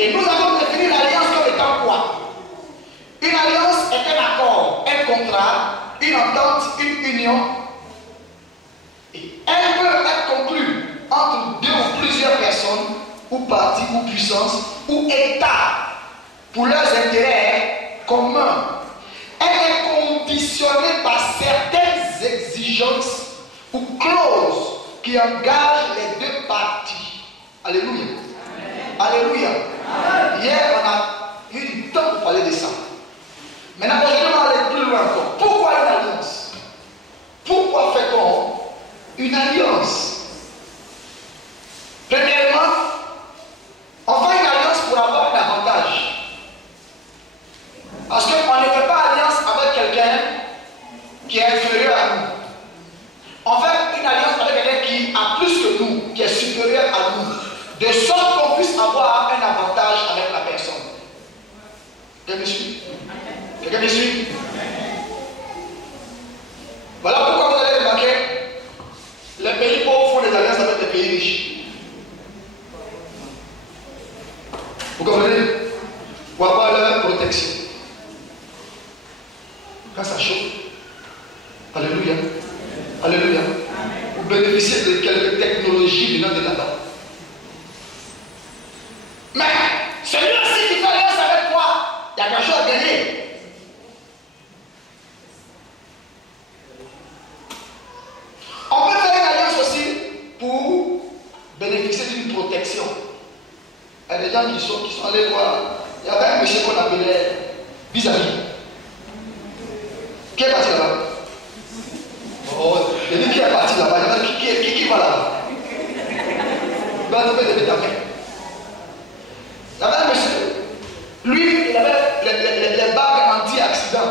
Et nous avons défini l'alliance comme étant quoi? Une alliance est un accord, un contrat, une entente, une union. Et elle peut être conclue entre deux ou plusieurs personnes, ou partis, ou puissances, ou États, pour leurs intérêts communs. Elle est conditionnée par certaines exigences ou clauses qui engagent les deux parties. Alléluia. Alléluia. Hier, on a eu du temps pour parler de ça. Maintenant, aujourd'hui, on va aller plus loin encore. Pourquoi une alliance? Pourquoi fait-on une alliance? Premièrement, on fait une alliance pour avoir un avantage. Parce qu'on ne fait pas alliance avec quelqu'un qui est inférieur à nous. On fait une alliance avec quelqu'un qui a plus que nous, qui est supérieur à nous. De sorte qu'on puisse avoir un avantage avec la personne. Quelqu'un me suit? Quelqu'un me suit? Voilà pourquoi vous allez remarquer, les pays pauvres font des alliances avec les pays riches. Vous comprenez? Pour avoir leur protection. Quand ça chauffe, alléluia, alléluia, vous bénéficiez de quelques technologies venant de là-bas. Mais celui-ci qui fait alliance avec toi, il y a quelque chose à gagner. On peut faire une alliance aussi pour bénéficier d'une protection. Il y a des gens qui sont allés voir. Il y avait un monsieur qu'on appelait vis-à-vis. Qui est parti là-bas? Oh, il dit qui est parti là-bas. Qui va là-bas? Il va trouver des métapères. Il y avait un monsieur. Lui, il avait les bagues anti-accident.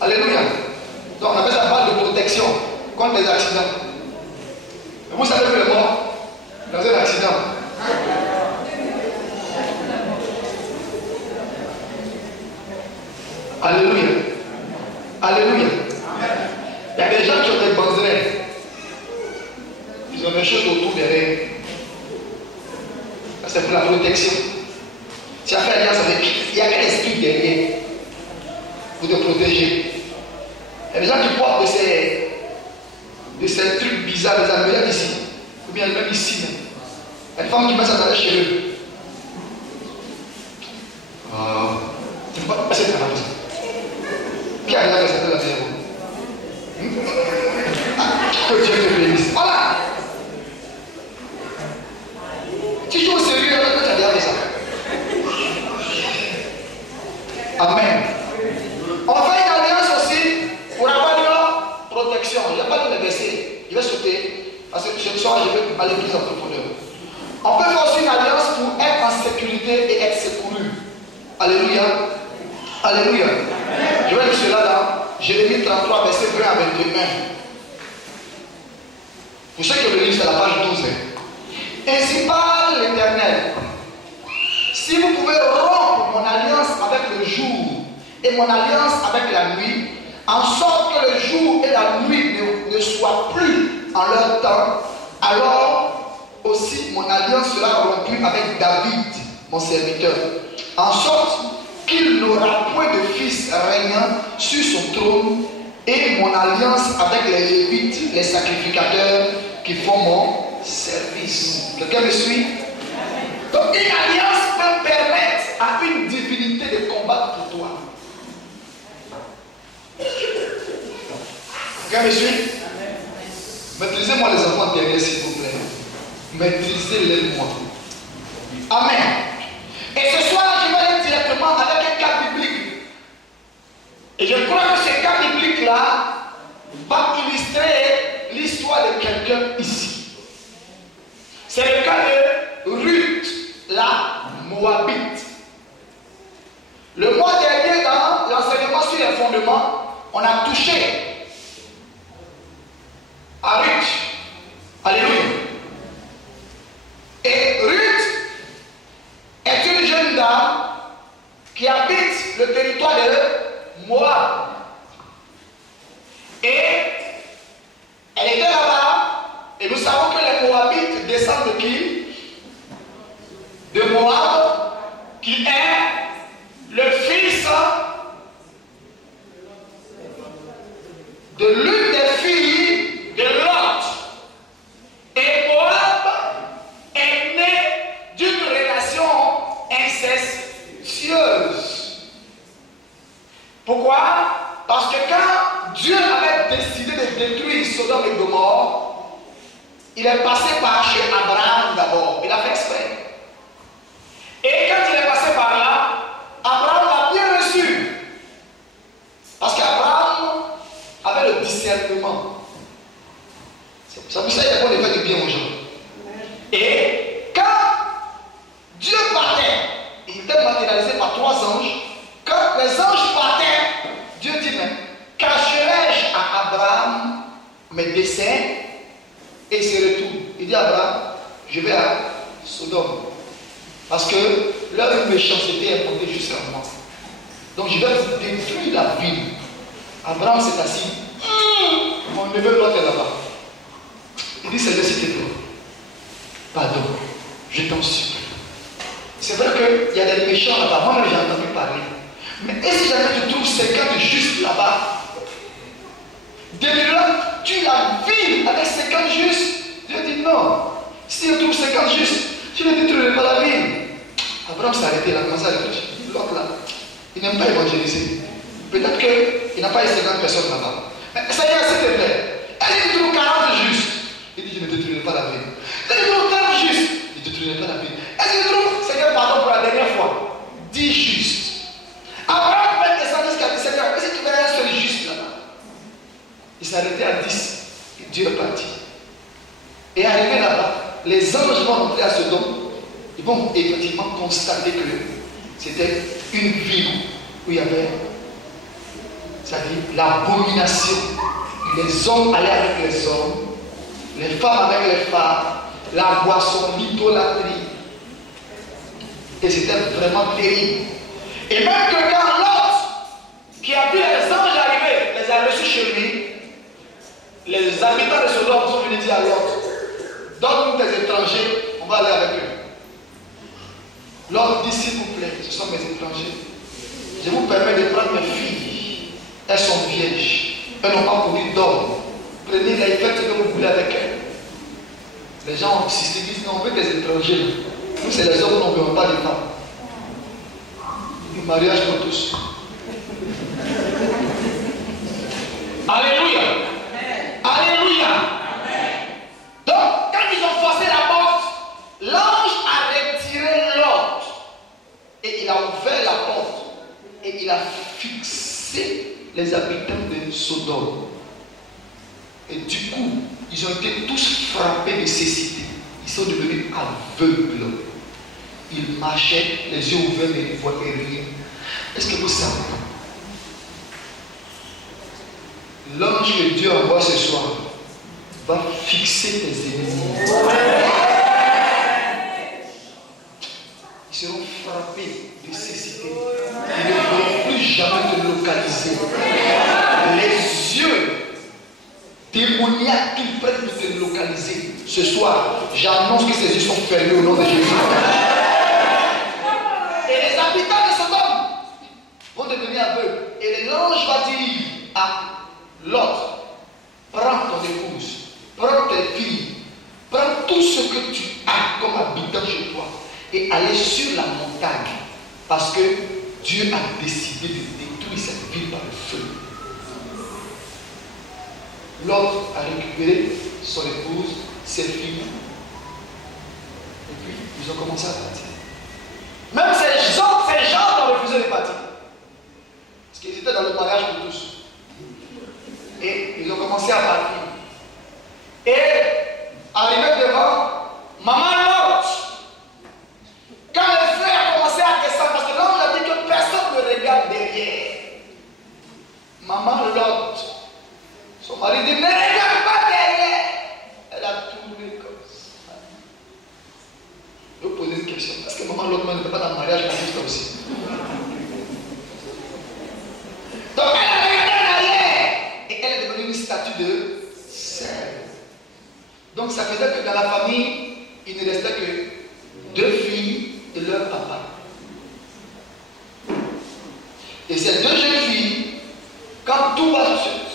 Alléluia. Donc on appelle ça bague de protection contre les accidents. Et vous savez que le mort dans un accident. Alléluia. Alléluia. Il y a des gens qui ont des banderets. Ils ont des choses autour des reins. C'est pour la protection. Tu as fait alliance avec qui? Il y a un esprit derrière pour te protéger. Il y a des gens qui portent de ces trucs bizarres, des amulettes ici. Ou bien même ici. Il y a une femme qui met ça dans les cheveux. Tu ne peux pas passer par la maison. Qui a déjà fait ça dans la maison? Que Dieu te bénisse. Voilà. Tu joues au sérieux avec toi, tu as déjà fait ça. Amen. On fait une alliance aussi pour avoir une protection. Je n'ai pas de me baisser. Je vais sauter. Parce que ce soir, je vais aller plus en profondeur. On peut faire aussi une alliance pour être en sécurité et être secouru. Alléluia. Alléluia. Je vais lire cela dans Jérémie 33, verset 20 à 21. Pour ceux qui ont le livre, c'est la page 12. Ainsi parle l'Éternel. Si vous pouvez rompre mon alliance avec le jour et mon alliance avec la nuit, en sorte que le jour et la nuit ne soient plus en leur temps, alors aussi mon alliance sera rompue avec David, mon serviteur, en sorte qu'il n'aura point de fils régnant sur son trône, et mon alliance avec les Lévites, les sacrificateurs qui font mon service. Quelqu'un me suit? Donc une alliance peut permettre à une divinité de combattre pour toi. Quelqu'un me suit? Maîtrisez-moi les enfants derrière, s'il vous plaît. Maîtrisez-les-moi. Amen. Et ce soir, je vais aller directement avec un cas biblique. Et je crois que ce cas biblique-là va illustrer l'histoire de quelqu'un ici. C'est le cas de Ruth, la Moabite. Le mois dernier, dans l'enseignement sur les fondements, on a touché à Ruth. Alléluia. Et Ruth est une jeune dame qui habite le territoire de Moab. Et elle était là-bas. Et nous savons que les Moabites descendent de qui? de Moab, qui est le fils de l'une des filles de Lot. Et Moab est né d'une relation incestueuse. Pourquoi? Parce que quand Dieu avait décidé de détruire Sodome et Gomorrhe, il est passé par chez Abraham d'abord. Il a fait exprès. Et quand il est passé par là, Abraham l'a bien reçu. Parce qu'Abraham avait le discernement. Ça vous savez qu'on fait du bien aux gens. Et quand Dieu partait, il était matérialisé par 3 anges. Quand les anges partaient, Dieu dit, mais cacherai-je à Abraham mes desseins? Et il se retourne. Il dit à Abraham, je vais à Sodome. Parce que leur méchanceté est montée jusqu'à moi. Donc je vais détruire la ville. Abraham s'est assis. Mon neveu Lot est là-bas. Il dit, Seigneur, s'il te plaît, pardon, je t'en supplie. C'est vrai qu'il y a des méchants là-bas. Moi, j'ai entendu parler. Mais est-ce que jamais tu trouves 50 justes là-bas? Détruis-la, tu la ville avec 50 justes. Dieu dit non. Si je trouve 50 justes, tu ne détruiras pas la ville. Abraham s'est arrêté, il a commencé à réfléchir. L'autre là, il n'aime pas évangéliser. Peut-être qu'il n'a pas eu 50 personnes là-bas. Mais Seigneur, s'il te plaît, est-ce que tu trouves 40 justes? Il dit, je ne détruirai pas la ville. Est-ce que tu trouves 30 justes? Je ne détruirai pas la ville. Est-ce que tu trouves, Seigneur, pardon pour la dernière fois, 10 justes? Abraham peut descendre jusqu'à 10, Seigneur, est-ce que tu verrais un seul juste là-bas? Il s'est arrêté à 10. Et Dieu est parti. Et arrivé là-bas, les anges vont entrer à Sodome. Ils vont effectivement constater que c'était une ville où il y avait, c'est-à-dire l'abomination. Les hommes allaient avec les hommes, les femmes avec les femmes, la boisson, l'idolâtrie. Et c'était vraiment terrible. Et même que quand Lot, qui a vu les anges arriver, les a reçus chez lui, les habitants de Sodome sont venus dire à Lot, donne-nous des étrangers, on va aller avec eux. Lot dit, s'il vous plaît, ce sont mes étrangers. Je vous permets de prendre mes filles. Elles sont vierges. Elles n'ont pas connu d'homme. Prenez-les, faites ce que vous voulez avec elles. Les gens ont insisté, disent, non, on veut des étrangers. Nous, c'est les hommes, on ne veut pas les femmes. Le mariage pour tous. Alléluia. Alléluia. Donc, quand ils ont forcé la porte, l'ange a retiré Lot. Et il a ouvert la porte. Et il a fixé les habitants de Sodome. Et du coup, ils ont été tous frappés de cécité. Ils sont devenus aveugles. Ils marchaient, les yeux ouverts, mais ils ne voyaient rien. Est-ce que vous savez? L'ange que Dieu envoie ce soir va fixer tes ennemis. Ils seront frappés de cécité. Ils ne pourront plus jamais te localiser. Les yeux démoniaques qu'ils prennent pour te localiser. Ce soir, j'annonce que ces yeux sont fermés au nom de Jésus. Et les habitants de Sodome vont devenir aveugles. Et l'ange va dire à Lot, prends ton épouse, prends tes filles, prends tout ce que tu as comme habitant chez toi et allez sur la montagne parce que Dieu a décidé de détruire cette ville par le feu. Lot a récupéré son épouse, ses filles et puis ils ont commencé à partir. Même ces gens ont refusé de partir parce qu'ils étaient dans le mariage pour tous. Et ils ont commencé à partir. Et arrivé devant Maman Lot, quand le feu a commencé à descendre, parce que l'ange a dit que personne ne regarde derrière. Maman Lot, son mari dit, ne regarde pas derrière. Elle a tourné comme ça. Je vais vous poser une question. Est-ce que Maman Lot n'était pas dans le mariage comme aussi? Donc elle a regardé derrière. Et elle est devenue une statue de sel. Donc ça faisait que dans la famille, il ne restait que 2 filles et leur papa. Et ces deux jeunes filles, quand tout va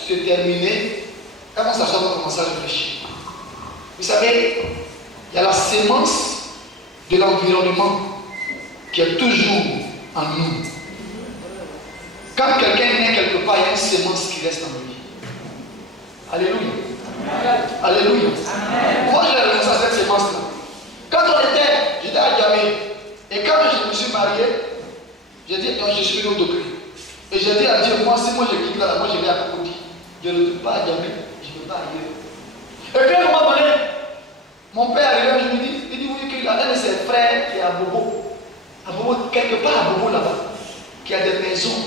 se terminer, quand on s'assoit, on commence à réfléchir. Vous savez, il y a la sémence de l'environnement qui est toujours en nous. Quand quelqu'un naît quelque part, il y a une sémence qui reste en lui. Alléluia. Alléluia. Moi, j'ai lancé cette sémence-là. Quand j'étais à Djamé, et quand je me suis marié, j'ai dit, non, je suis venu au Docré. Et j'ai dit à Dieu, moi, si moi je quitte là, moi je vais à Cocody. Je ne retourne pas à Djamé, je ne peux pas ailleurs. Et puis à un moment donné, mon père arrive, je lui dis, oui, qu'il a un de ses frères qui est à Bobo. À Bobo, quelque part à Bobo là-bas, qui a des maisons.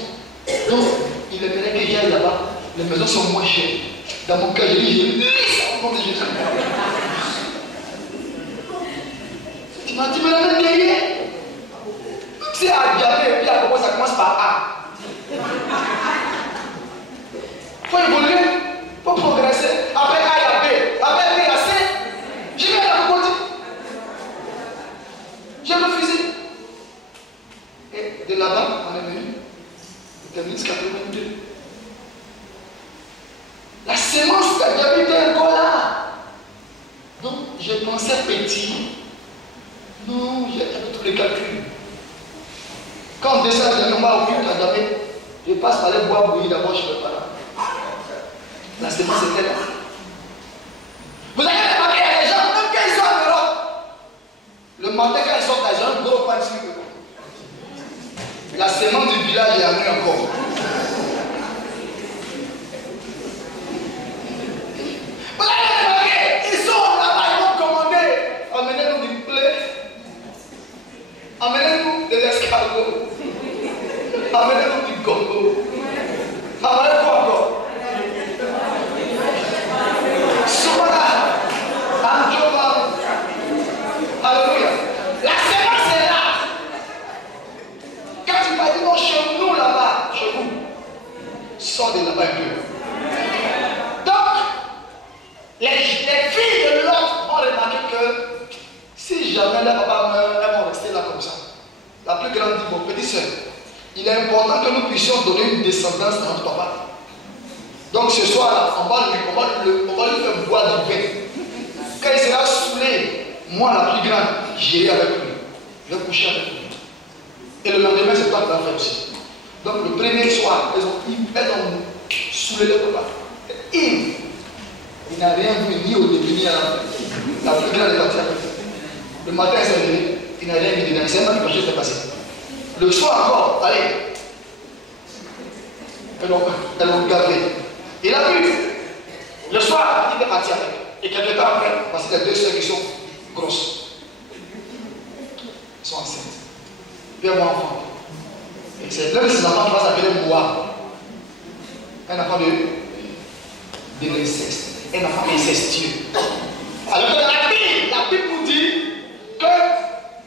Donc, il aimerait que j'aille là-bas. Les maisons sont moins chères. Dans mon cœur, je dis, ça au nom de Jésus. Tu m'as dit, mais la même derrière. C'est à Djamé et puis à Bobo, ça commence par A. Il faut évoluer, il faut progresser. Après A, il y a B. Après B, il y a C. Je vais à la Cocody. J'ai le fusil. Et de là-bas, on est venu. On termine 82. La sémence d'Adiabé était encore là. Donc, je pensais petit. Non, j'ai fait tous les calculs. Quand on descend de Noma au culte d'Adiabé, je passe par les bois bouillis d'abord, je ne vais pas là. La sémence était là. Vous avez remarqué, il y a des gens, même quand ils sont en Europe, le matin, quand ils sortent, ils ont un gros pain dessus. La sémence du village est en eux encore. Vous avez remarqué, ils sont là-bas, ils vont commander. Amenez-nous du blé. Amenez-nous des escargots. Amenez-nous du gongo. Amenez-nous quoi encore? Soumana. Anjoma. Alléluia. La sémence est là. Quand tu vas dire non, chez nous là-bas, chez nous, sors de là-bas un peu. Donc, les filles de l'autre ont remarqué que si jamais leur papa meurt, elles vont rester là comme ça. La plus grande dit, mon petit soeur, il est important que nous puissions donner une descendance à notre papa. Donc ce soir-là, on va lui faire boire du vin. Quand il sera saoulé, moi la plus grande, j'irai avec lui. Je vais coucher avec lui. Et le lendemain, c'est toi qui vas faire aussi. Donc le premier soir, elles ont saoulé le papa. Il n'a rien vu ni au début ni à la fin. La plus grande est partie avec lui. Le matin, il s'est levé, il n'a rien vu dedans. Il sait même pas ce qui s'est passé. Le soir encore, allez. Elles l'ont gardé. Il a vu. Le soir, il est parti avec. Et quelques temps après, parce qu'il y a deux sœurs qui sont grosses. Elles sont enceintes. Puis un enfant. Et c'est l'un de ces enfants qui va s'appeler Moa. Un enfant de l'inceste. Un enfant incestueux. Alors que la Bible nous dit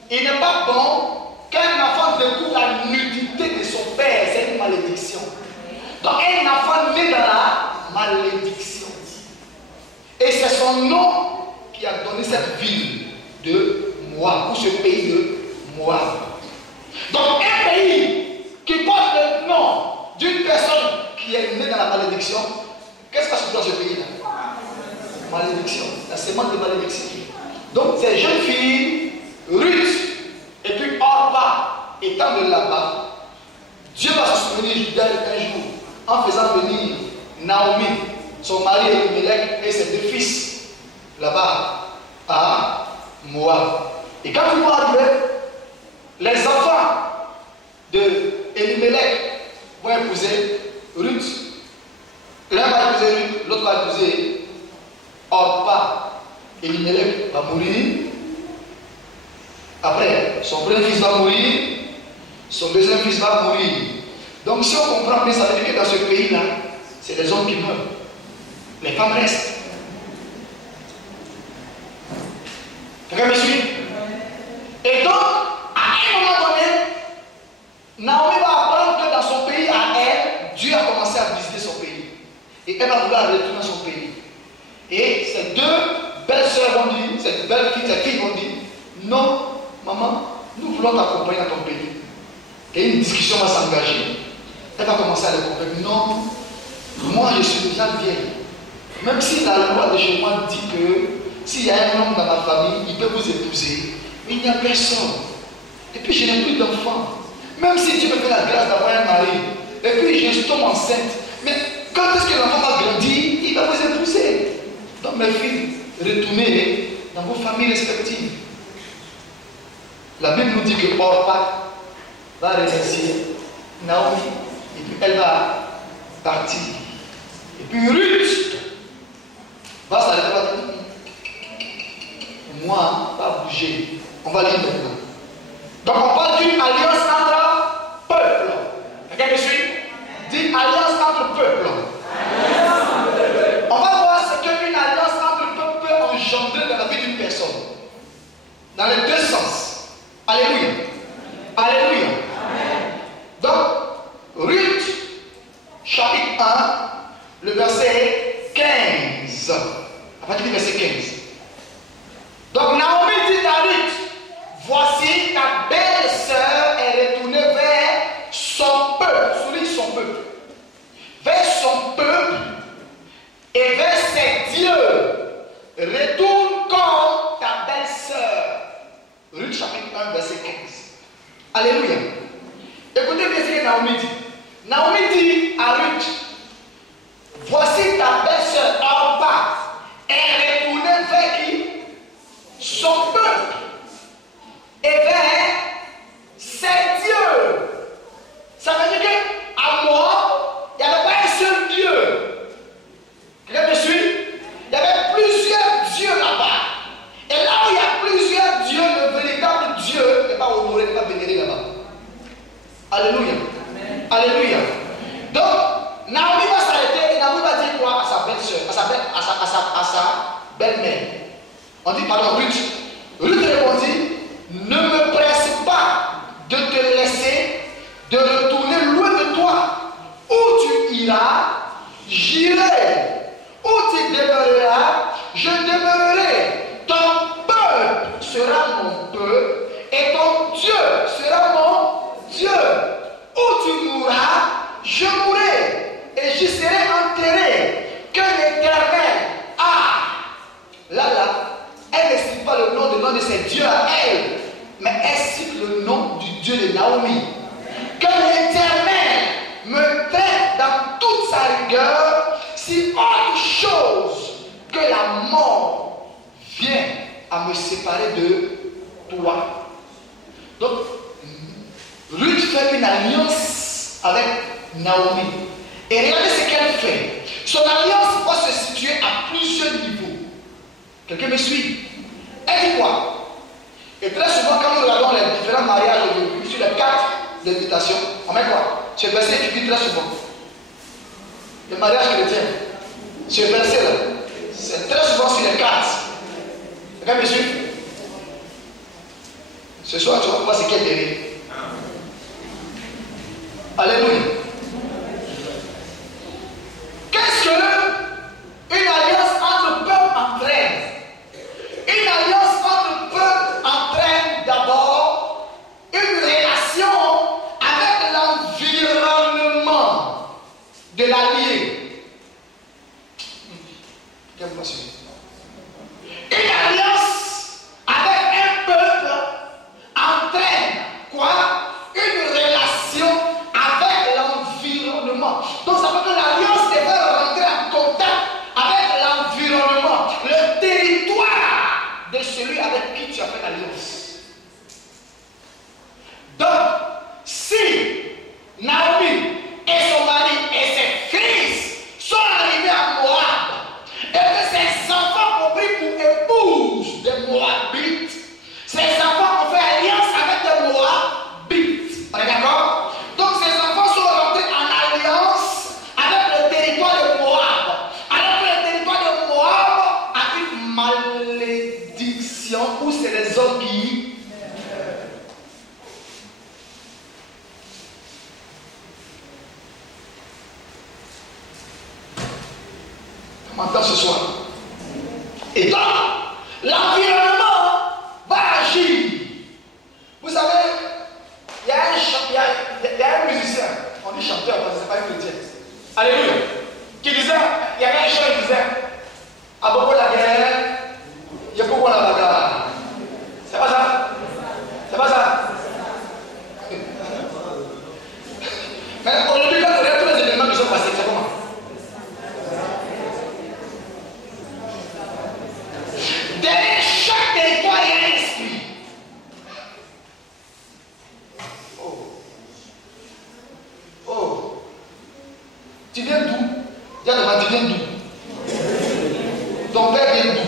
qu'il n'est pas bon qu'un enfant découvre la nudité de son père. C'est une malédiction. Donc un enfant né dans la malédiction. Et c'est son nom qui a donné cette ville de Moab, ou ce pays de Moab. Donc un pays qui porte le nom d'une personne qui est née dans la malédiction, qu'est-ce que se passe dans ce pays-là? Malédiction, la sémence de malédiction. Donc ces jeunes filles, Ruth et puis Orpa, étant de là-bas, Dieu va se souvenir d'elle un jour en faisant venir Naomi, son mari Elimelech et ses deux fils là-bas à Moab. Et quand ils vont arriver, les enfants de Elimelech vont épouser Ruth. L'un va épouser Ruth, l'autre va épouser Orpa. Elimelech va mourir. Après, son premier fils va mourir. Son deuxième fils va mourir. Donc si on comprend bien, ça veut dire que dans ce pays-là, c'est les hommes qui meurent. Les femmes restent. Quelqu'un me suit? Et donc, à un moment donné, Naomi va apprendre que dans son pays, à elle, Dieu a commencé à visiter son pays. Et elle va vouloir retourner à son pays. Et ces deux belles soeurs vont dire, ces belles filles, ces filles vont dire, non, maman, nous voulons t'accompagner dans ton pays. Et une discussion va s'engager. Elle va commencer à le comprendre. Non, moi je suis déjà vieille. Même si la loi de chez moi dit que s'il y a un homme dans ma famille, il peut vous épouser, mais il n'y a personne. Et puis je n'ai plus d'enfants. Même si Dieu me fait la grâce d'avoir un mari, et puis je tombe enceinte, mais quand est-ce que l'enfant va grandir, il va vous épouser. Donc mes filles, retournez dans vos familles respectives. La Bible nous dit que Orpa va remercier Naomi, et puis elle va partir. Et puis Ruth va s'arrêter, va dire, moi, pas bouger. On va lire maintenant. Donc on parle d'une alliance entre peuples. Quelqu'un me suit? Dit alliance entre peuples. On va voir ce qu'une alliance entre peuples peut engendrer dans la vie d'une personne. Dans les deux sens. Alléluia. Alléluia. Donc, Ruth, chapitre 1, le verset 15. À partir du verset 15. Donc, Naomi dit à Ruth, voici ta belle-sœur est retournée vers son peuple, souligne son peuple, vers son peuple et vers ses dieux. Retourne comme ta belle-sœur. Ruth chapitre 1, verset 15. Alléluia. Écoutez bien ce que Naomi dit. Naomi dit à Ruth, voici ta belle-sœur Orpa est retournée vers qui? Son peuple et vers ses dieux. Ça veut dire qu'à moi, il n'y avait pas un seul Dieu. Quelqu'un me suit? Il y avait plusieurs dieux là-bas. Et là où il y a plusieurs dieux, le véritable Dieu n'est pas honoré, n'est pas vénéré là-bas. Alléluia. Amen. Alléluia. Donc, Naomi va s'arrêter et Naomi va dire quoi à sa belle-sœur, à sa belle-mère. On dit, pardon, Ruth. Ruth répondit, ne me presse pas de te laisser, de retourner loin de toi. Où tu iras, j'irai. Où tu demeureras, je demeurerai. Ton peuple sera mon peuple et ton Dieu sera mon Dieu. Où tu mourras, je mourrai et j'y serai enterré. Que l'Éternel là, elle ne cite pas le nom de ses dieux à elle, mais elle cite le nom du Dieu de Naomi. Que l'Éternel me traite dans toute sa rigueur, si autre chose que la mort vient à me séparer de toi. Donc, Ruth fait une alliance avec Naomi. Et regardez ce qu'elle fait. Son alliance va se situer à plusieurs niveaux. Quelqu'un me suit? Elle dit quoi? Et très souvent, quand nous regardons les différents mariages aujourd'hui, sur les cartes d'invitation, on met quoi? Ce verset qui dit très souvent. Le mariage chrétien. Ce verset-là, c'est très souvent sur les cartes. Quelqu'un me suit? Ce soir, tu vas voir ce qui est derrière. Alléluia. Qu'est-ce que une alliance entre peuples entraîne? Une alliance entre peuples entraîne d'abord une relation avec l'environnement de l'allié. Une alliance avec un peuple entraîne quoi? Une relation avec l'environnement. Donc ça veut dire que l'alliance devait rentrer en contact avec l'environnement, le territoire de celui avec qui tu as fait l'alliance. Donc, si Naomi et son mari et ses fils sont arrivés à Moab et que ses enfants ont pris pour épouse des Moabites, ces enfants ont fait alliance avec des Moabites. On est d'accord? Donc ces enfants sont rentrés en alliance avec le territoire de Moab. Alors que le territoire de Moab a une malédiction où c'est les hommes qui... On entend ce soir. Et donc, l'environnement va agir. Vous savez, Tu viens d'où? Tu viens d'où? Ton père vient d'où?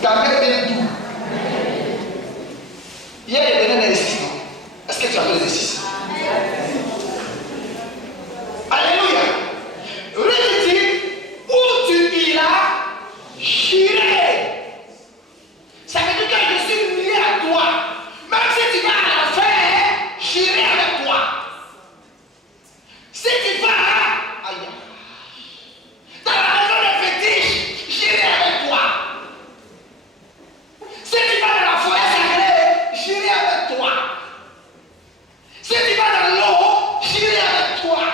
Ta mère vient d'où? Hier, il y a donné un exercice, non? Est-ce que tu as fait l'exercice? Alléluia. Redis, où tu iras, j'irai. Ça veut dire que je suis lié à toi. Même si tu vas à l'enfer, j'irai avec toi. Si tu vas, aïe, dans la maison de fétiche, j'irai avec toi. Si tu vas dans la forêt sacrée, j'irai avec toi. Si tu vas dans l'eau, j'irai avec toi.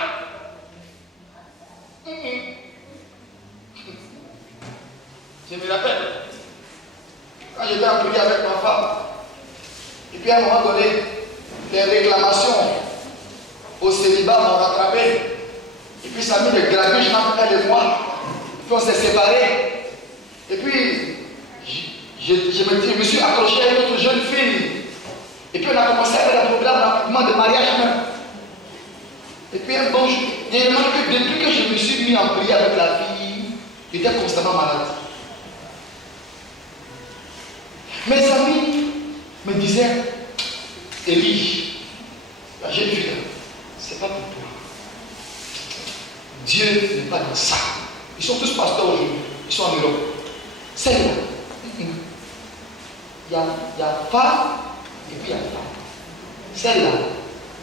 Je me rappelle, quand j'étais en prière avec ma femme, et puis à un moment donné, les réclamations au célibat m'ont rattrapé. Et puis ça a mis le grabuge entre elle et moi. Et puis on s'est séparés. Et puis je me suis accroché à une autre jeune fille. Et puis on a commencé à faire un programme rapidement de mariage même. Et puis un bon jour, il y a remarqué que depuis que je me suis mis en prière avec la fille, j'étais constamment malade. Mes amis me disaient, Élie, la jeune fille, c'est pas pour toi. Dieu n'est pas dans ça. Ils sont tous pasteurs aujourd'hui. Ils sont en Europe. Celle-là, il y a femme et puis il y a femme. Celle-là,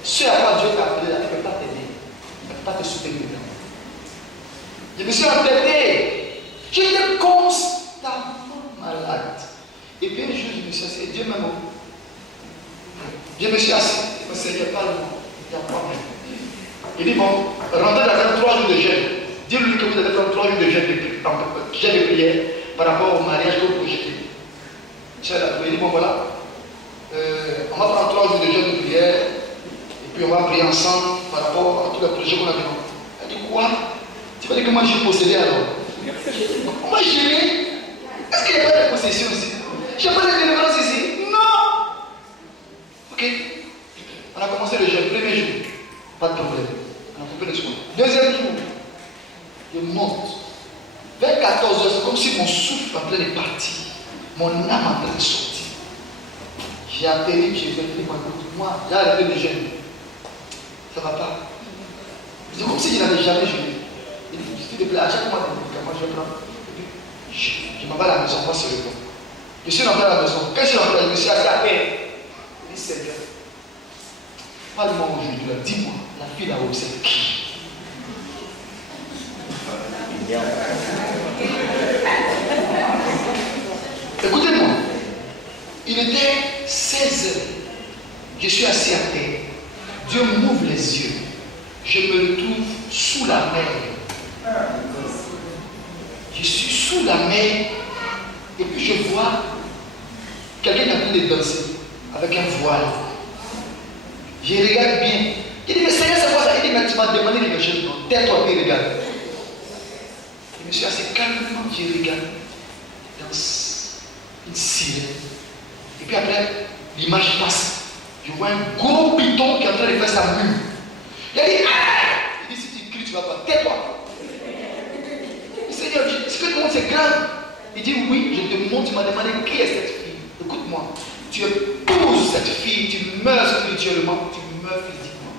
ce à quoi Dieu t'a appelé, là, ne peut pas t'aider. Ne peut pas te soutenir. Je me suis entêté. J'étais constamment malade. Et puis un jour, je me suis assis. Dieu m'a dit. Je me suis assis. Le Seigneur parle. Il y a pas même. Il dit, bon, rentrez dans 3 jours de jeûne. Dis-lui que vous allez faire 3 jours de jeûne de prière par rapport au mariage que vous projetez. Il dit, bon voilà, on va prendre 3 jours de jeûne de prière et puis on va prier ensemble par rapport à tous les projets qu'on a devant. Elle dit, quoi? Tu vas dire que moi je suis possédé alors? Moi j'irai. Est-ce qu'il n'y a pas de possession ici? Je n'ai pas de délivrance ici? Non! Ok. On a commencé le jeûne, premier jour. Pas de problème. On a coupé le secondes. Deuxième jour, je monte. Vers 14h, c'est comme si mon souffle en train de partir. Mon âme en train de sortir. J'ai atterri, j'ai fait moi, j'ai arrêté le jeûne. Ça ne va pas. C'est comme si je n'avais jamais jeûné. Il dit, s'il te plaît, à chaque mois, moi je vais prendre. Et puis, je m'en vais à la maison, moi c'est le bon. Je suis rentré à la maison. Quand je suis rentré, je me suis assis à terre. Il dit, Seigneur, parle-moi aujourd'hui, dis-moi, la fille là-haut, c'est qui? Écoutez-moi, il était 16 heures. Je suis assis à terre. Dieu m'ouvre les yeux. Je me retrouve sous la mer. Je suis sous la mer. Et puis je vois quelqu'un qui est en train de danser avec un voile. Je regarde bien. Il dit, mais Seigneur, c'est quoi ça? Il dit, mais tu m'as demandé quelque chose. Non, tais-toi et regarde. Je me suis assez calmement, j'ai regardé. Danse. Une sirène. Et puis après, l'image passe. Je vois un gros piton qui est en train de faire sa mue. Il a dit, ah! Il dit, si tu cries, tu vas pas. Tais-toi. Seigneur, ce que tu montres, c'est grave. Il dit, oui, je te montre, tu m'as demandé qui est cette fille. Écoute-moi, tu épouses cette fille, tu meurs spirituellement, tu meurs physiquement.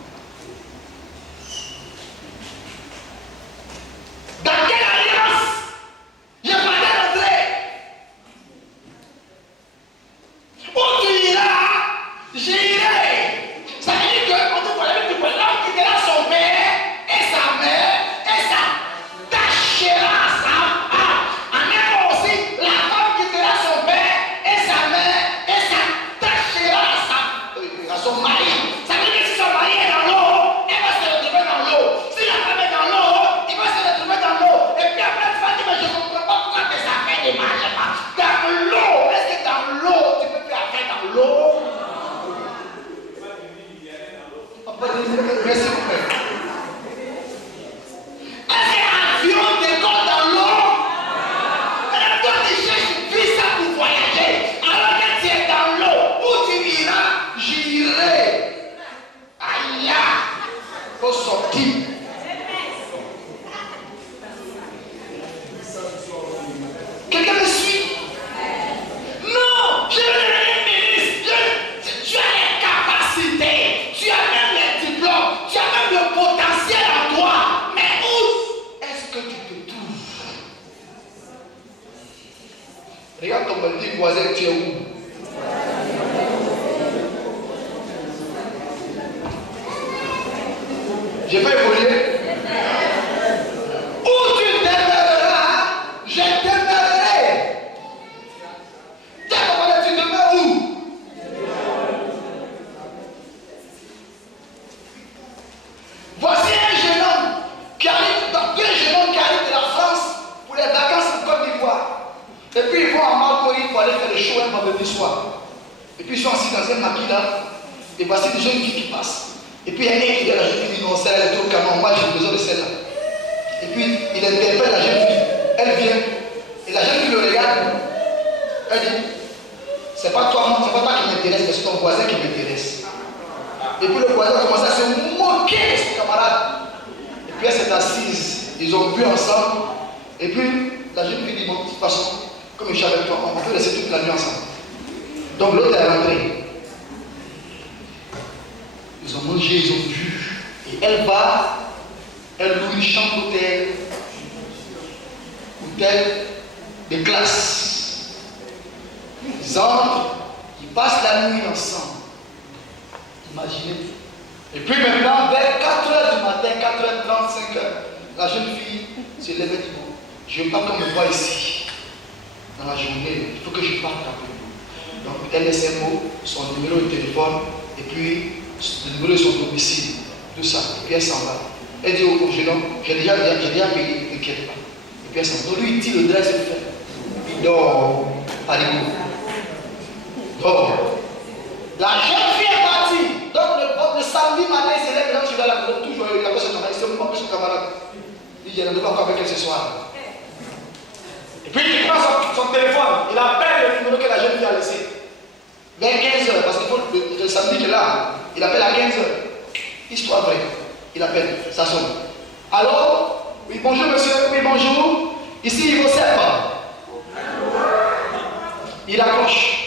Dans quelle alliance je vais rentrer? Où tu iras, j'irai. Ça veut dire qu'on te parle avec l'homme qui quittera son père et sa mère et s'attachera à sa femme. En même temps aussi, la femme quittera son père et sa mère et s'attachera à son mari. Ça veut dire que si son mari est Je vais évoluer. Où tu demeureras, je demeurerai. Tiens, comment tu demeures où? Voici un jeune homme qui arrive, donc deux jeunes hommes qui arrivent de la France pour les vacances en Côte d'Ivoire. Et puis ils vont à Marcory pour aller faire le show un vendredi soir. Et puis ils sont assis dans un maquis là. Et voici des jeunes filles qui passent. Et puis il y a un qui dit à la jeune fille, non, celle-là elle est trop canon, moi j'ai besoin de celle-là. Et puis il interpelle la jeune fille. Elle vient. Et la jeune fille le regarde. Elle dit, c'est pas toi qui m'intéresse, mais c'est ton voisin qui m'intéresse. Et puis le voisin commence à se moquer de son camarade. Et puis elle s'est assise. Ils ont bu ensemble. Et puis la jeune fille dit, bon, de toute façon, comme je suis avec toi, on peut laisser toute la nuit ensemble. Donc l'autre est rentré. Ils ont mangé, ils ont bu. Et elle loue une chambre d'hôtel. Hôtel de classe. Ils entrent, ils passent la nuit ensemble. Imaginez. Et puis maintenant, vers 4h du matin, 4h30, 5h, la jeune fille se lève et dit, bon, je ne veux pas qu'on me voie ici. Dans la journée, il faut que je parte rapidement. Donc elle laisse un mot, son numéro de téléphone, et puis le numéro de son domicile, tout ça. Et puis elle s'en va. Elle dit au jeune homme, j'ai déjà payé, ne t'inquiète pas. Et puis elle s'en va. Donc lui, il tire le drap et se fait. Il dort, pas de mots. Donc, la jeune fille est partie. Donc le samedi matin, il se lève, là, tu vas la toujours, il avait son camarade, il se moque de son camarade. Il dit, je ne veux pas encore avec elle ce soir. Et puis il prend son téléphone, il appelle le numéro que la jeune fille a laissé. Vers 15h, parce qu'il faut le samedi qu'il est là, il appelle à 15h. Histoire vraie. Il appelle, ça sonne. Alors, oui, bonjour monsieur, oui, bonjour. Ici, il vous sert pas. Il accroche.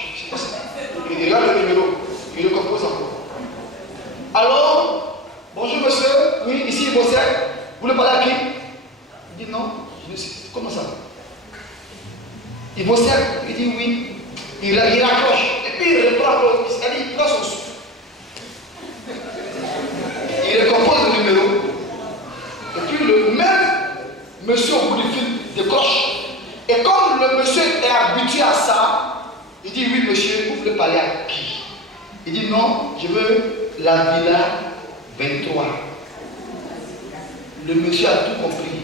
Il regarde le numéro, il le compose encore. Alors, bonjour monsieur, oui, ici, il vous sert. Vous voulez parler à qui? Il dit non, je sais. Comment ça? Il vous sert, il dit oui. Il accroche. Et puis il reprend, il prend son souffle. Il recompose le numéro. Et puis le même monsieur au bout du fil décroche. Et comme le monsieur est habitué à ça, il dit oui monsieur, vous voulez parler à qui? Il dit non, je veux la villa 23. Le monsieur a tout compris.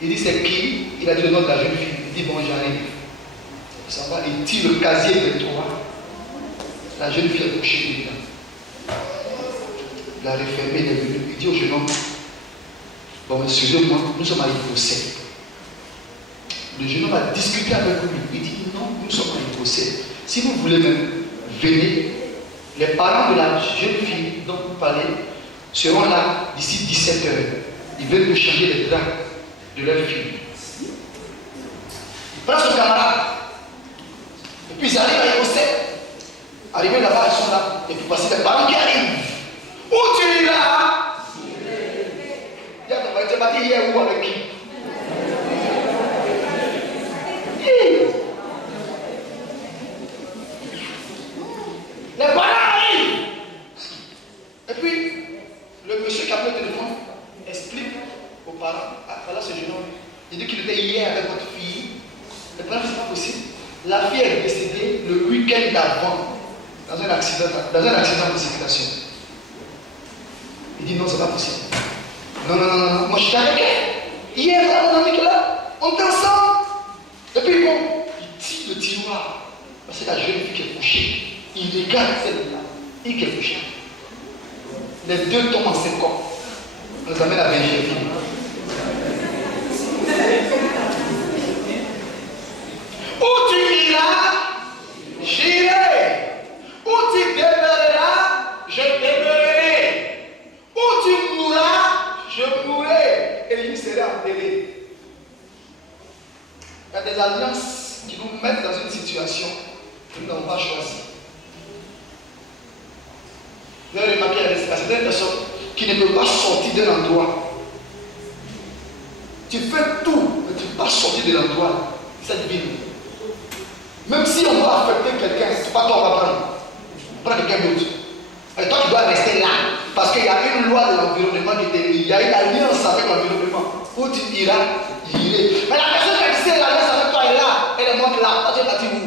Il dit c'est qui? Il a dit le nom de la jeune fille. Il dit bon j'arrive. Ça va, il tire le casier 23. La jeune fille est couchée dedans. Il a refermé, il est venu. Il dit au jeune homme, bon, excusez-moi, nous sommes à Yvosset. Le jeune homme a discuté avec lui. Il dit, non, nous sommes à Yvosset. Si vous voulez même, venez. Les parents de la jeune fille dont vous parlez seront là d'ici 17h. Ils veulent nous changer les draps de leur fille. Il prend son camarade. Et puis ils arrivent à Yvosset. Arrivés là-bas, ils sont là. Et puis voici les parents qui arrivent. Où tu iras? Tu es parti hier ou avec qui? Les parents arrivent. Et puis, le monsieur qui a pris le téléphone explique aux parents, ah, voilà ce jeune homme. Il dit qu'il était hier avec votre fille. Les parents, c'est pas possible. La fille est décédée le week-end d'avant dans un accident de circulation. Il dit non, c'est pas possible. Non, moi je suis avec elle. Hier, là, mon ami qui est là, on est ensemble. Et puis bon, il tire le tiroir. Parce que la jeune fille qui est couchée, il regarde celle-là, et qui est couchée. Les deux tombent en 5 ans. On les amène à Benjerville. Où tu iras, j'irai. Où tu demeureras, je demeurerai. Où tu mourras, je mourrai. Et je serai enterré. Il y a des alliances qui nous mettent dans une situation que nous n'avons pas choisie. Vous avez remarqué, il y a certaines personnes qui ne peuvent pas sortir de l'endroit. Tu fais tout, mais tu ne peux pas sortir de l'endroit. Cette ville. Même si on va affecter quelqu'un, c'est pas toi, on va prendre. Prends quelqu'un d'autre. Et toi, tu dois rester là. Parce Parce qu'il y a une loi de l'environnement qui était, il y a une alliance avec l'environnement. Où tu iras, j'irai. Mais la personne qui a dit l'alliance avec toi est là, elle est morte là. Toi, tu es parti où?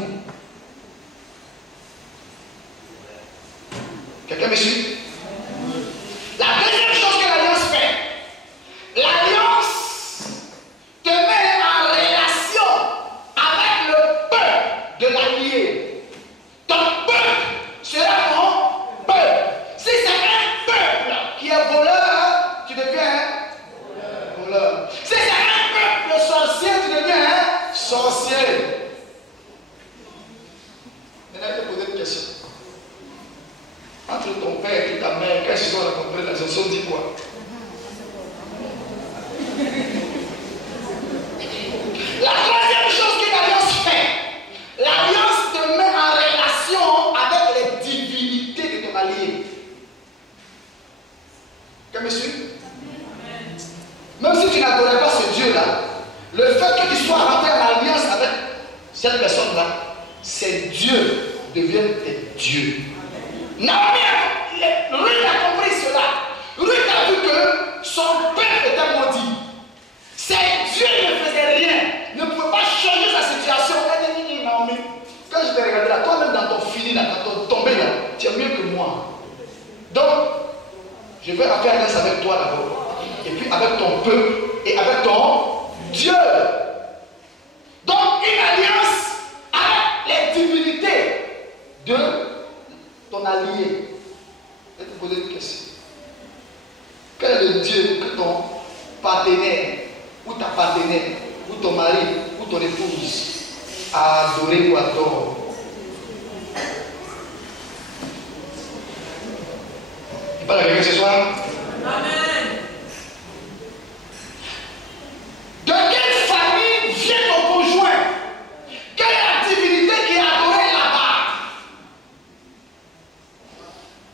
Quelqu'un me suit? La deuxième chose que l'alliance fait, l'alliance te met en relation avec le peuple de l'allié. Ton peuple sera mon peuple. Si c'est un peuple qui est voleur, tu deviens voleur. Si c'est un peuple sorcier, tu deviens sorcier. Maintenant, je vais te poser une question. Entre ton père et ta mère, quand ils se sont rencontrés, ils se sont dit quoi? La troisième chose que l'alliance fait, l'alliance te met en relation avec les divinités de ton allié. Quelqu'un me suit? Même si tu n'adorais pas ce Dieu-là, le fait que tu sois rentré en alliance avec cette personne-là, ces dieux deviennent tes dieux. Naomi, Ruth a compris cela. Ruth a vu que son père était maudit. Ses dieux ne faisaient rien, ne pouvaient pas changer sa situation. Elle dit, Naomi, quand je t'ai regardé là, toi-même dans ton fini là, dans ton tombé là, tu es mieux que moi. Donc, je vais faire alliance avec toi d'abord, et puis avec ton peuple et avec ton Dieu. Donc, une alliance avec les divinités de ton allié. Je vais te poser une question. Quel est le Dieu que ton partenaire, ou ta partenaire, ou ton mari, ou ton épouse a adoré ou adore? Tu parles à quelqu'un ce soir? Amen. De quelle famille vient ton conjoint? Quelle est la divinité qui est adorée là-bas?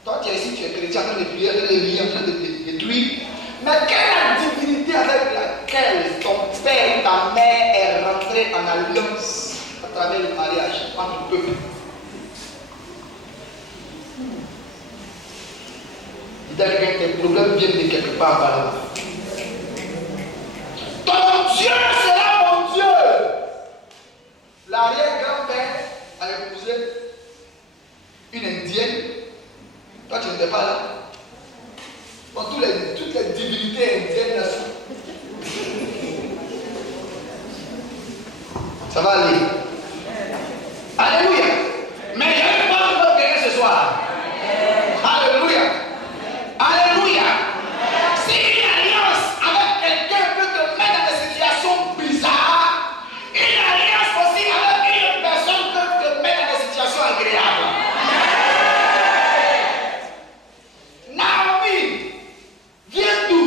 Toi, tu es ici, tu es chrétien, en train de prier, en train de lire, en train de détruire. Mais quelle est la divinité avec laquelle ton père ou ta mère est rentré en alliance à travers le mariage entre le peuple? Il dit à quelqu'un, tes problèmes viennent de quelque part par là. Ton Dieu sera mon Dieu. L'arrière-grand-père a épousé une indienne. Toi, tu n'étais pas là. Bon, toutes les divinités indiennes là. Ça va aller. Alléluia. Mais il y a une bonne guerre ce soir. Alléluia. Alléluia. Si une alliance avec quelqu'un peut te mettre dans des situations bizarres, une alliance aussi avec une personne peut te mettre dans des situations agréables. Naomi vient d'où?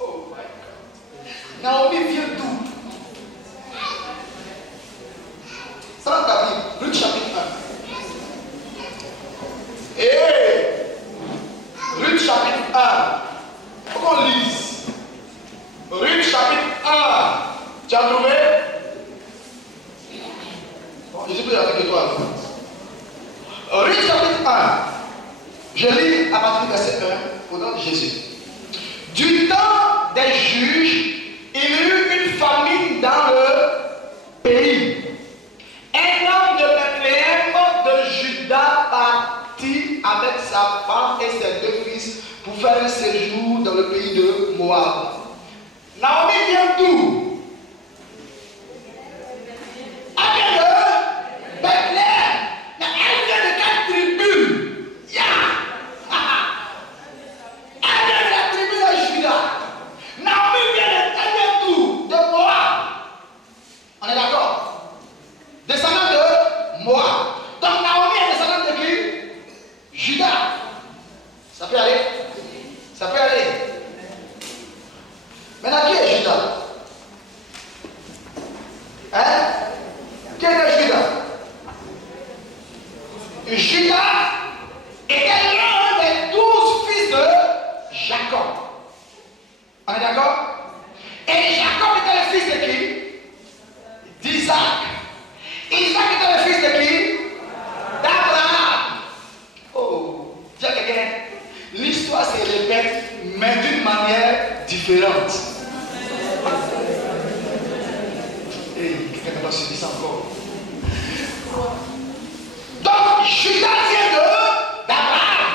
Oh my God. Naomi vient d'où? Prends ta Bible, Ruth chapitre 1. Et Ruth chapitre 1. Faut qu'on lise. Ruth chapitre 1. Tu as trouvé? Bon, je suis plus avec toi. Ruth chapitre 1. Je lis à partir du verset 1 au nom de Jésus. Du temps des juges, il y eut une famine dans le pays. Un homme de Bethléem de Juda partit avec sa femme et ses deux fils pour faire un séjour dans le pays de Moab. Naomi vient d'où? Elle vient de Bethléem. Mais elle vient de quelle tribu? Elle vient de la tribu de Juda. Naomi elle vient d'où? De Moab. On est d'accord? Descendant de Moab. Donc Naomi est descendante de qui? Juda. Ça peut aller? Ça peut aller. Maintenant, qui est Juda? Hein? Qui est Juda? Juda était l'un des 12 fils de Jacob. On est d'accord? Et Jacob était le fils de qui? D'Isaac. Isaac était le fils de qui? D'Abraham. Oh, dis à quelqu'un, répète, mais d'une manière différente. Et quelqu'un va subir ça encore. Donc, Judas vient d'Abraham.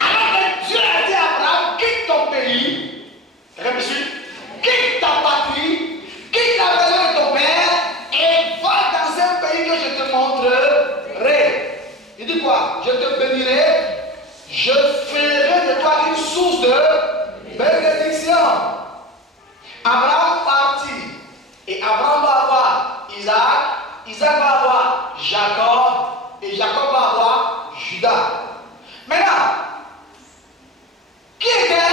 Alors que Dieu a dit à Abraham, quitte ton pays, quitte ta patrie, quitte la maison de ton père et va dans un pays que je te montrerai. Il dit quoi? Je te bénirai, je ferai de toi une source de bénédiction. Abraham partit et Abraham va avoir Isaac, Isaac va avoir Jacob et Jacob va avoir Judas. Maintenant, qui était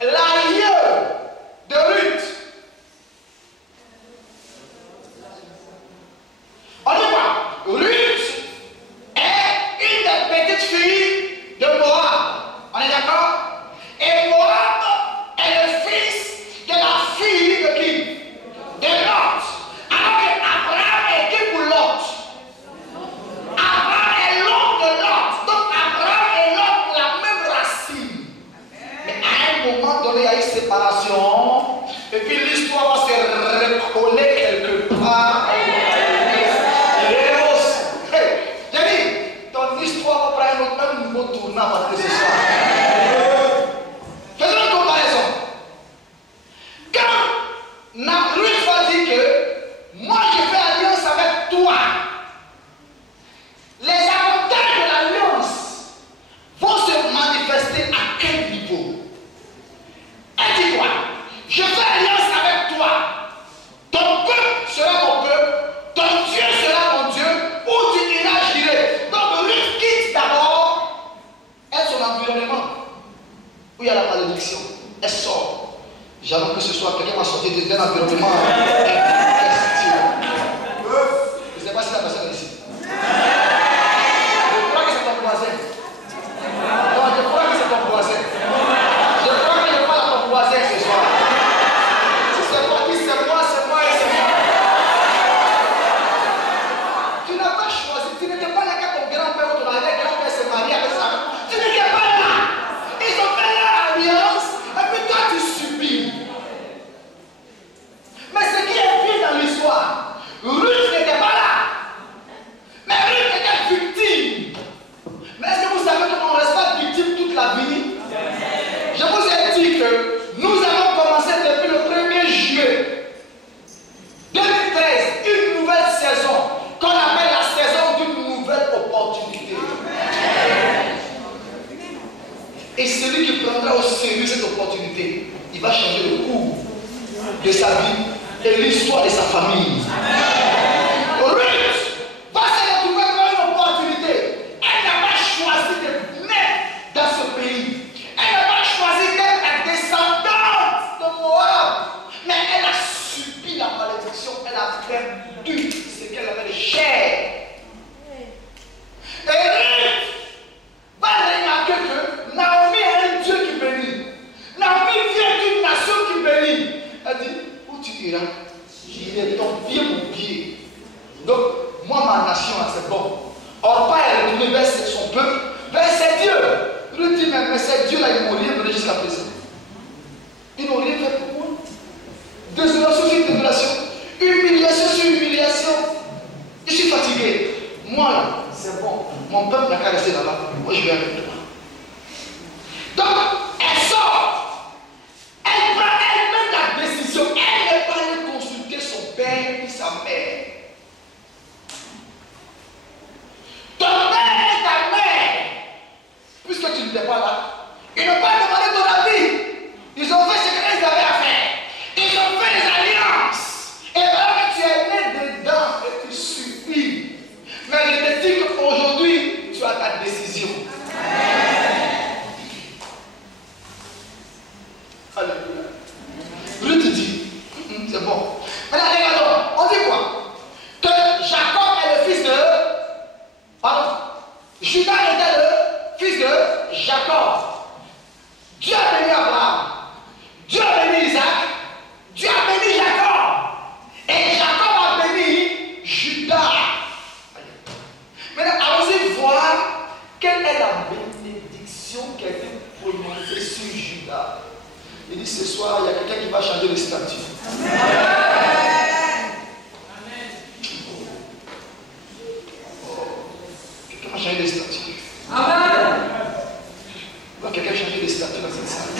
l'aïeux de Ruth? On dit quoi? Ruth est une des petites filles de Moab. On est d'accord? Et Moab est le fils de la fille de qui? De Lot. Alors que Abraham est qui pour Lot? Abraham est l'oncle de Lot. Donc Abraham et Lot ont la même racine. Mais à un moment donné, il y a une séparation. Et puis l'histoire va se recoller quelque part. Ton histoire va prendre un nouveau tournant à partir de ce soir. Faisons une comparaison. Quand Ruth va dire que moi je fais alliance avec toi, les avantages de l'alliance vont se manifester à quel niveau? Elle dit quoi? Je fais alliance avec toi. Ton peuple sera mon peuple, ton Dieu sera mon Dieu, où tu iras j'irai. Donc Ruth quitte d'abord son environnement où il y a la malédiction. Elle sort. J'avoue que ce soir, quelqu'un va sortir d'un environnement infesté. Je ne sais pas si la personne est ici. Je crois que c'est ton voisin. Non, je crois que c'est ton voisin. Je crois que je parle à ton voisin ce soir. Si c'est toi qui c'est moi et c'est moi. Tu n'as pas choisi. Tu n'étais pas là quand ton grand-père ou ton arrière-grand-père s'est marié avec sa femme. Tu n'étais pas là. Ils ont fait leur alliance et puis toi tu subis. Mais ce qui est pire dans l'histoire, Ruth n'était pas là. Mais Ruth était victime. Mais est-ce que vous savez qu'on ne reste pas victime toute la vie? Je vous ai dit que nous avons commencé depuis le 1er juillet 2013 une nouvelle saison qu'on appelle la saison d'une nouvelle opportunité. Et celui qui prendra au sérieux cette opportunité, il va changer le cours de sa vie et l'histoire de sa famille. Ruth va se retrouver dans une opportunité. Elle n'a pas choisi de naître dans ce pays. Elle n'a pas choisi d'être la descendante de Moab. Mais elle a subi la malédiction. Elle a perdu ce qu'elle avait de chair. Et Ruth va remarquer que Naomi a un Dieu qui bénit. Naomi vient d'une nation qui bénit. Elle dit, où tu iras? J'irai ton pied mon pied. Donc, moi, ma nation, c'est bon. Or, pas elle est retournée vers son peuple, vers ses dieux. Ruth dit, mais ces dieux-là, ils m'ont rien donné jusqu'à présent. Ils n'ont rien fait pour moi. Désolation sur désolation. Humiliation sur humiliation. Je suis fatigué. Moi, là, c'est bon. Mon peuple n'a qu'à rester là-bas. Moi, je vais avec toi. Donc, elle sort. Elle prend elle-même la décision. Elle n'est pas allée consulter son père ni sa mère. Ton père et ta mère, puisque tu n'étais pas là, ils n'ont pas demandé ton avis. Ils ont fait ce qu'ils avaient à faire. Ils ont fait des alliances. Et voilà que tu es né dedans et tu subis. Mais je te dis qu'aujourd'hui, tu as ta décision. Alléluia. Ruth dit, c'est bon. Maintenant, regardons, on dit quoi? Que Jacob est le fils de... Pardon. Judas était le fils de Jacob. Dieu a béni Abraham. Dieu a béni Isaac. Dieu a béni Jacob. Et Jacob a béni Judas. Maintenant, allons-y voir quelle est la bénédiction qui a été prononcer sur Judas. Il dit ce soir, il y a quelqu'un qui va changer le statut. Quelqu'un va changer le statut. Il va quelqu'un changer le statut dans cette salle.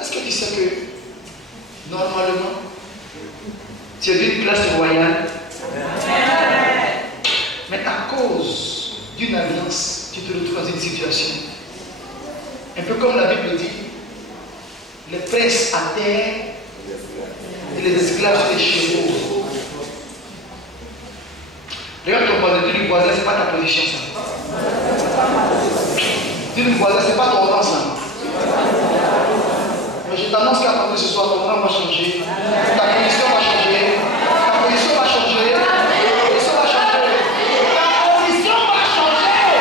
Est-ce que tu sais que normalement, tu es d'une classe royale, mais à cause d'une alliance, tu te retrouves dans une situation. Un peu comme la Bible dit, les princes à terre et les esclaves sur les chevaux. Regarde ton voisin, dis le voisin, ce n'est pas ta position ça. Dis le voisin, ce n'est pas ton rang ça. Mais je t'annonce qu'à partir de ce soir, ton rang va changer. Ta position va changer. Ta position va changer. Ta position va changer. Ta position va changer.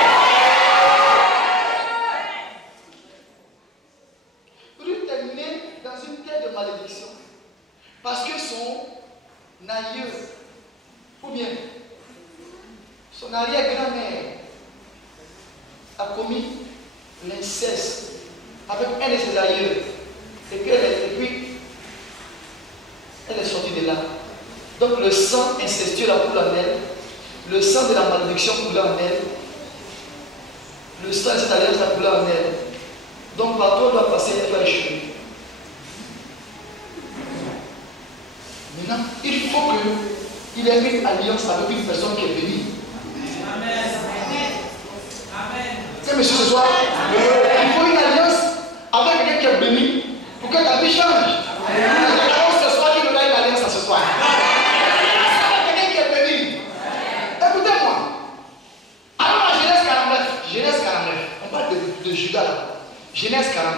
Ruth est née dans une terre de malédiction. Parce que son aïeux, ou bien son arrière-grand-mère a commis l'inceste avec un de ses aïeux. Et puis elle est sortie de là. Donc le sang incestueux a coulé en elle, le sang de la malédiction coulait en elle, le sang de cette alliance a coulé en elle. Donc partout on doit passer, elle va échouer. Maintenant, il faut qu'il ait une alliance avec une personne qui est bénie. Amen. C'est monsieur ce soir, il faut une alliance avec quelqu'un qui est béni pour que ta vie change. Ce soir, il aura une alliance à ce soir. Avec quelqu'un qui est béni. Écoutez-moi. Alors la Genèse 49. Genèse 49. On parle de Judas là. Genèse 49.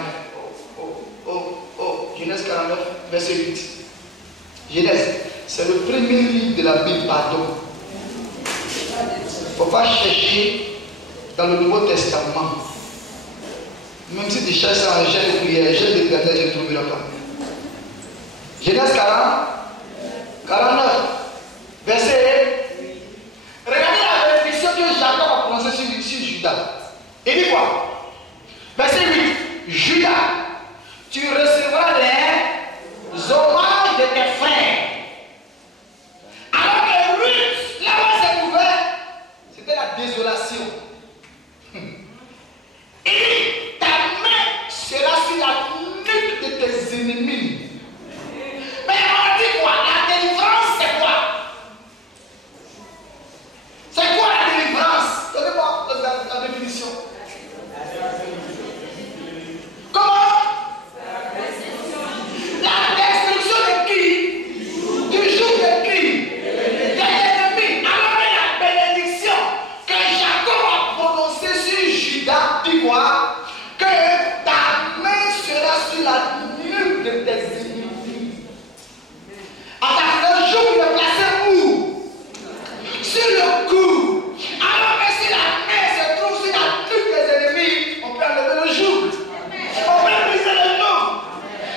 Genèse 49, verset 8. Genèse, c'est le premier livre de la Bible, pardon. Il ne faut pas chercher dans le Nouveau Testament. Même si tu cherches en j'ai de prière, j'ai de l'éternel, je ne trouverai pas. Genèse 49, verset. Regardez la bénédiction que Jacob a prononcée sur Judas. Il dit quoi? Verset 8. Judas, tu recevras les hommages de tes frères. Alors que Ruth, là où elle s'est trouvée, c'était la désolation. Il dit, ta main sera sur la nuque de tes ennemis. Mais on dit quoi? La délivrance, c'est quoi? C'est quoi la délivrance? Donnez-moi la définition. Comment? La destruction de qui? Du joug de qui? De l'ennemi. Alors la bénédiction que Jacob a prononcée sur Judas, dit quoi? Que ta main sera sur la nuque de tes ennemis. Alors le joug il est placé où? Sur le cou. Alors que si la main se trouve sur la nuque des ennemis, on peut enlever le joug. On peut briser le nom.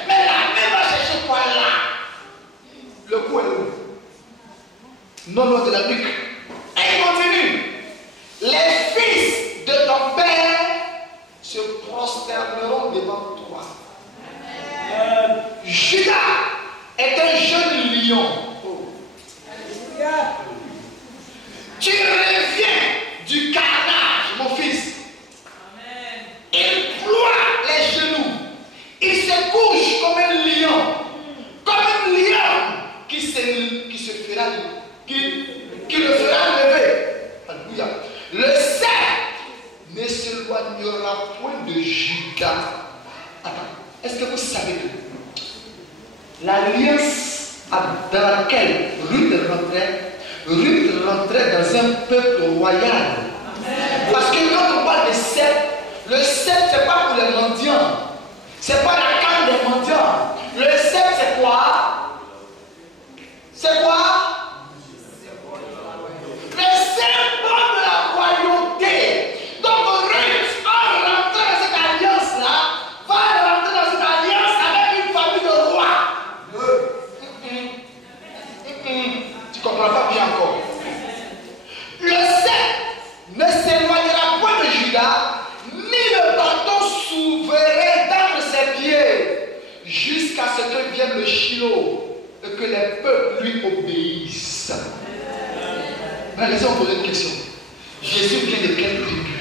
Mais la main va chercher quoi là? Le cou est où? Non loin de la nuque. Et il continue. Les fils de ton père se prosterneront devant toi. Judas est un jeune lion. Tu reviens du carnage, mon fils. Il ploie les genoux. Il se couche comme un lion. Comme un lion qui le fera lever. Alléluia. Le cerf ne s'éloignera point de Judas. Attends, est-ce que vous savez que l'alliance dans laquelle Ruth rentrait dans un peuple royal? Parce que quand on parle de cerf, le cerf c'est pas pour les mendiants. C'est pas la canne des mendiants. Le cerf c'est quoi? C'est quoi? Le symbole de la royauté. Donc Ruth, en rentrant dans cette alliance-là, va rentrer dans cette alliance avec une famille de rois. Tu ne comprends pas bien encore. Le cerf jusqu'à ce que vienne le Shiloh et que les peuples lui obéissent. Mais laissez-moi poser une question. Jésus vient de quelle tribu?